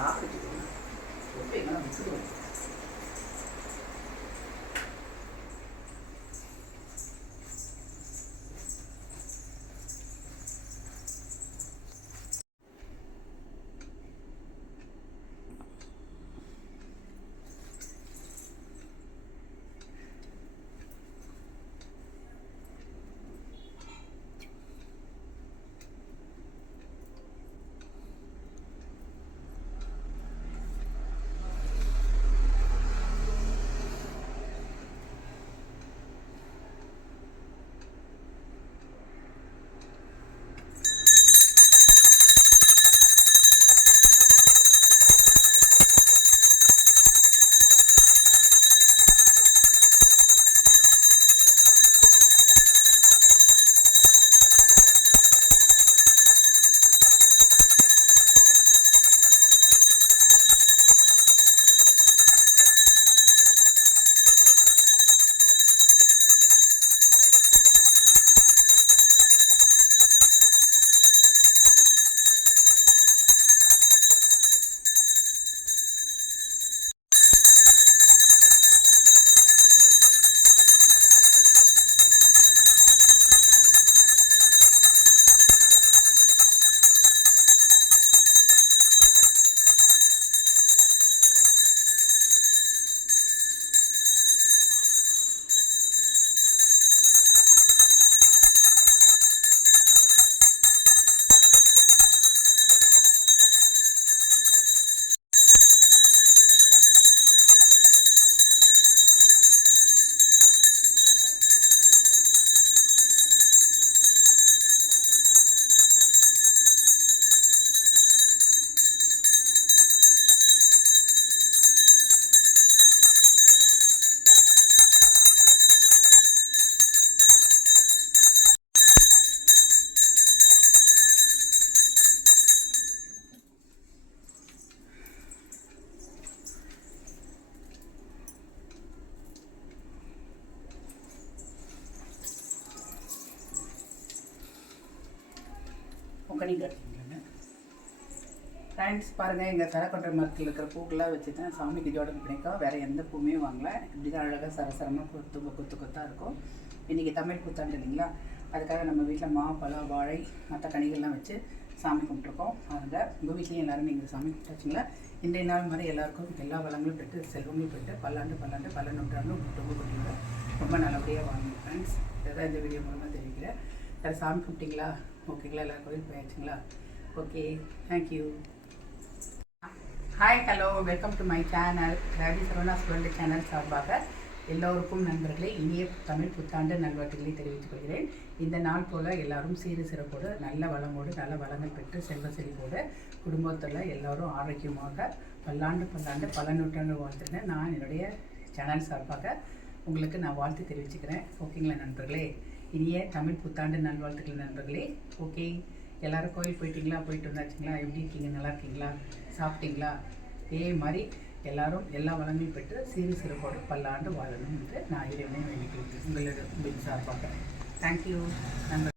சாப்பிட்டு ரொம்ப என்ன விட்டுடுவோம் உக்கணி கட்டிங்களேன் ஃப்ரெண்ட்ஸ் பாருங்கள் எங்கள் தரக்கொட்டை மரத்தில் இருக்கிற பூக்கெல்லாம் வச்சு தான் சாமிக்கு ஜோடம் பிடிக்கும். வேறு எந்த பூவுமே வாங்கல. இப்படி தான் அழகாக சரசரமாக கொத்து கொத்து கொத்தாக இருக்கும். இன்றைக்கி தமிழ் புத்தாண்டு இல்லைங்களா? அதுக்காக நம்ம வீட்டில் மா பழம் வாழை மற்ற கனிகள்லாம் வச்சு சாமி கும்பிட்ருக்கோம் அதில் உங்கள் வீட்லேயும் எல்லோரும் நீங்கள் சாமி கும்பிட்டாச்சுங்களா? இன்றைய நாள் மாதிரி எல்லாருக்கும் எல்லா வளங்களும் பெற்று செல்வங்களும் பெற்று பல்லாண்டு பல்லாண்டு பல நூற்றாண்டும் ரொம்ப குட்டியோட ரொம்ப நல்லபடியாக வாங்க ஃப்ரெண்ட்ஸ் இதான் இந்த வீடியோ மூலமாக தெரிவிக்கிறேன். சாமி கும்பிட்டீங்களா? ஓகேங்களா? எல்லா கோயில் போயாச்சுங்களா? Okay thank you hi hello welcome to my channel Ravi Saravana's world channel சார்பாக எல்லோருக்கும் நண்பர்களே இனிய தமிழ் புத்தாண்டு நல்வாழ்த்துக்களை தெரிவித்துக் கொள்கிறேன். இந்த நாள் போல் எல்லாரும் சீறு சிறப்போடு நல்ல வளமோடு நல்ல வளங்கள் பெற்று செல்வ செழிப்போடு குடும்பத்தில் எல்லோரும் ஆரோக்கியமாக பல்லாண்டு பல்லாண்டு பல நூற்றாண்டு வாழ்த்துறேன் நான் என்னுடைய சேனல் சார்பாக உங்களுக்கு நான் வாழ்த்து தெரிவிச்சுக்கிறேன். ஓகேங்களா நண்பர்களே? இனிய தமிழ் புத்தாண்டு நல்வாழ்த்துக்கள் நண்பர்களே. ஓகே எல்லாரும் கோயில் போயிட்டீங்களா? போயிட்டு வந்தாச்சுங்களா? எப்படி இருக்கீங்க? நல்லா இருக்கீங்களா? சாப்பிட்டீங்களா? இதே மாதிரி எல்லாரும் எல்லா வளங்களையும் பெற்று சீரு சிறப்போடு பல்லாண்டு வாழணும் என்று நான் இறைவனை வேண்டிக்கிறேன் உங்களிடம் உங்களின் சார்பாக. தேங்க்யூ நண்பர்